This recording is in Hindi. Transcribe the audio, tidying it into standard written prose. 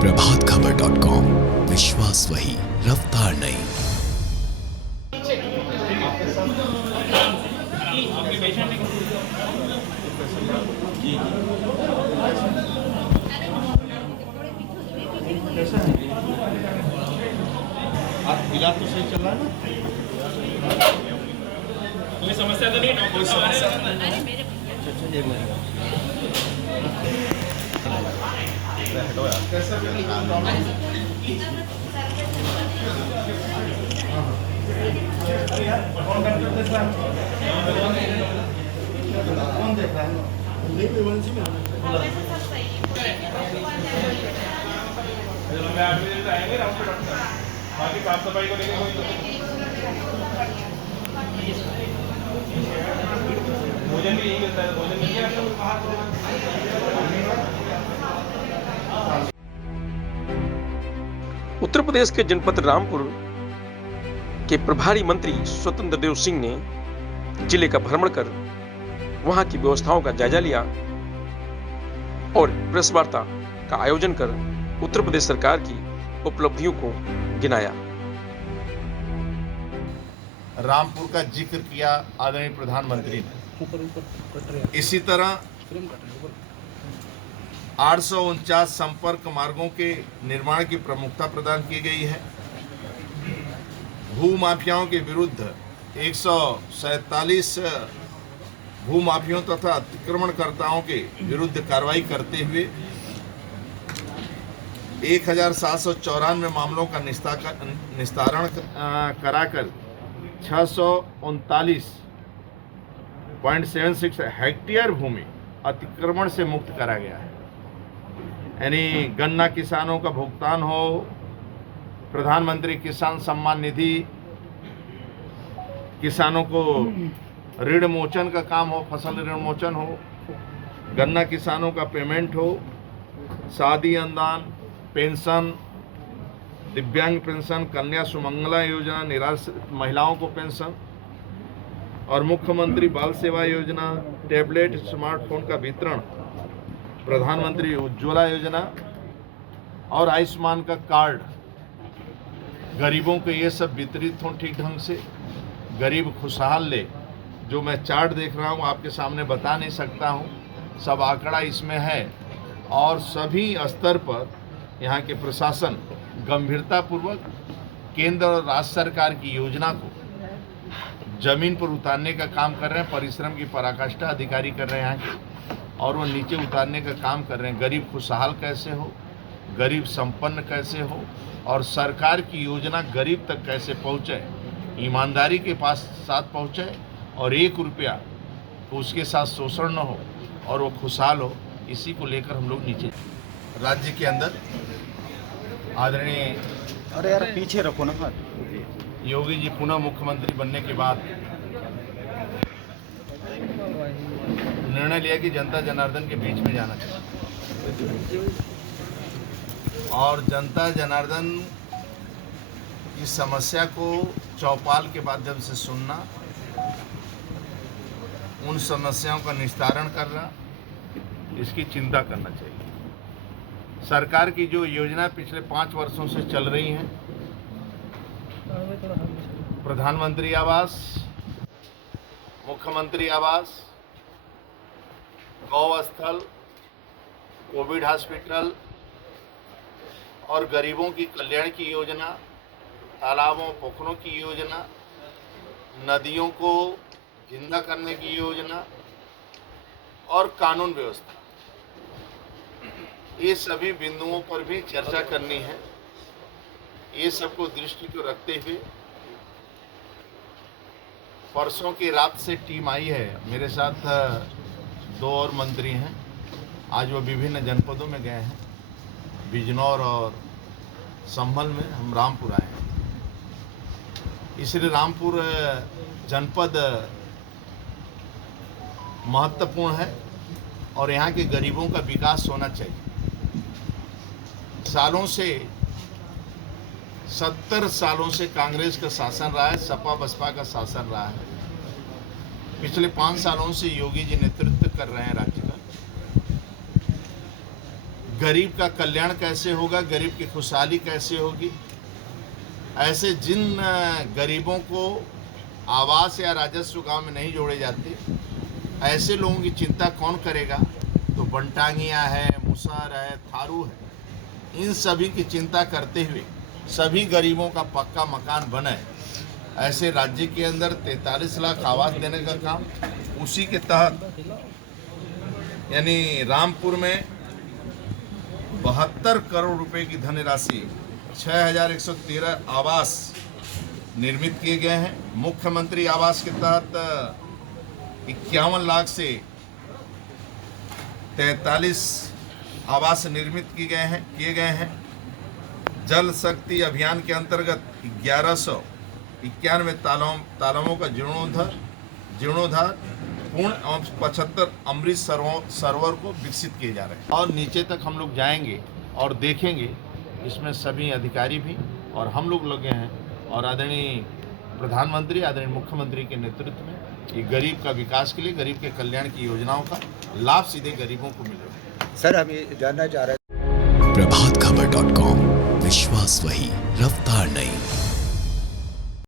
प्रभातखबर.com, विश्वास वही, रफ्तार नहीं। इलाज तो सही चल रहा है ना? कोई समस्या तो नहीं है? कोई समस्या तो नहीं। कौन देख रहा है? बाकी साफ सफाई को लेकर कोई भोजन भी यही मिलता है। भोजन मिल गया उत्तर प्रदेश के जनपद रामपुर के प्रभारी मंत्री स्वतंत्र देव सिंह ने जिले का भ्रमण कर वहां की व्यवस्थाओं का जायजा लिया और प्रेस वार्ता का आयोजन कर उत्तर प्रदेश सरकार की उपलब्धियों को गिनाया। रामपुर का जिक्र किया आदरणीय प्रधानमंत्री ने। इसी तरह 849 संपर्क मार्गों के निर्माण की प्रमुखता प्रदान की गई है। भू माफियाओं के विरुद्ध 147 भूमाफियों तथा अतिक्रमणकर्ताओं के विरुद्ध कार्रवाई करते हुए 1794 मामलों का निस्तारण कराकर 639.76 हेक्टेयर भूमि अतिक्रमण से मुक्त करा गया है। यानी गन्ना किसानों का भुगतान हो, प्रधानमंत्री किसान सम्मान निधि, किसानों को ऋण मोचन का काम हो, फसल ऋण मोचन हो, गन्ना किसानों का पेमेंट हो, शादी अनुदान, पेंशन, दिव्यांग पेंशन, कन्या सुमंगला योजना, निराश्रित महिलाओं को पेंशन और मुख्यमंत्री बाल सेवा योजना, टैबलेट, स्मार्टफोन का वितरण, प्रधानमंत्री उज्ज्वला योजना और आयुष्मान का कार्ड गरीबों को ये सब वितरित हों ठीक ढंग से, गरीब खुशहाल ले। जो मैं चार्ट देख रहा हूँ आपके सामने बता नहीं सकता हूँ, सब आंकड़ा इसमें है और सभी स्तर पर यहाँ के प्रशासन गंभीरतापूर्वक केंद्र और राज्य सरकार की योजना को जमीन पर उतारने का काम कर रहे हैं। परिश्रम की पराकाष्ठा अधिकारी कर रहे हैं यहाँ के, और वो नीचे उतारने का काम कर रहे हैं। गरीब खुशहाल कैसे हो, गरीब संपन्न कैसे हो और सरकार की योजना गरीब तक कैसे पहुँचे, ईमानदारी के साथ पहुँचे और 1 रुपया उसके साथ शोषण न हो और वो खुशहाल हो, इसी को लेकर हम लोग नीचे। राज्य के अंदर आदरणीय अरे यार पीछे रखो ना हाथ। योगी जी पुनः मुख्यमंत्री बनने के बाद निर्णय लिया कि जनता जनार्दन के बीच में जाना चाहिए और जनता जनार्दन की समस्या को चौपाल के माध्यम से सुनना, उन समस्याओं का निस्तारण करना, इसकी चिंता करना चाहिए। सरकार की जो योजना पिछले 5 वर्षों से चल रही हैं, प्रधानमंत्री आवास, मुख्यमंत्री आवास, गौस्थल, कोविड हॉस्पिटल और गरीबों की कल्याण की योजना, तालाबों पोखरों की योजना, नदियों को जिंदा करने की योजना और कानून व्यवस्था, ये सभी बिंदुओं पर भी चर्चा करनी है। ये सबको दृष्टि को रखते हुए परसों की रात से टीम आई है। मेरे साथ 2 और मंत्री हैं। आज वो विभिन्न जनपदों में गए हैं, बिजनौर और संभल में। हम रामपुर आए हैं, इसलिए रामपुर जनपद महत्वपूर्ण है और यहाँ के गरीबों का विकास होना चाहिए। सालों से 70 सालों से कांग्रेस का शासन रहा है, सपा बसपा का शासन रहा है। पिछले 5 सालों से योगी जी नेतृत्व कर रहे हैं राज्य का। गरीब का कल्याण कैसे होगा, गरीब की खुशहाली कैसे होगी। ऐसे जिन गरीबों को आवास या राजस्व गांव में नहीं जोड़े जाते, ऐसे लोगों की चिंता कौन करेगा। तो बनटांगिया है, मुसहर है, थारू है, इन सभी की चिंता करते हुए सभी गरीबों का पक्का मकान बने, ऐसे राज्य के अंदर 43 लाख आवास देने का काम, उसी के तहत यानी रामपुर में 72 करोड़ रुपए की धनराशि 6113 आवास निर्मित किए गए हैं। मुख्यमंत्री आवास के तहत 51 लाख से 43 आवास निर्मित किए गए हैं। जल शक्ति अभियान के अंतर्गत 1191 तालाबों का जीर्णोद्धार पूर्ण एवं 75 अमृत सरोवर को विकसित किए जा रहे हैं। और नीचे तक हम लोग जाएंगे और देखेंगे, इसमें सभी अधिकारी भी और हम लोग लगे हैं, और आदरणीय प्रधानमंत्री, आदरणीय मुख्यमंत्री के नेतृत्व में ये गरीब का विकास के लिए, गरीब के कल्याण की योजनाओं का लाभ सीधे गरीबों को मिल रहा है। सर, हम ये जानना चाह रहे हैं, प्रभातखबर.com, विश्वास वही, रफ्तार नहीं।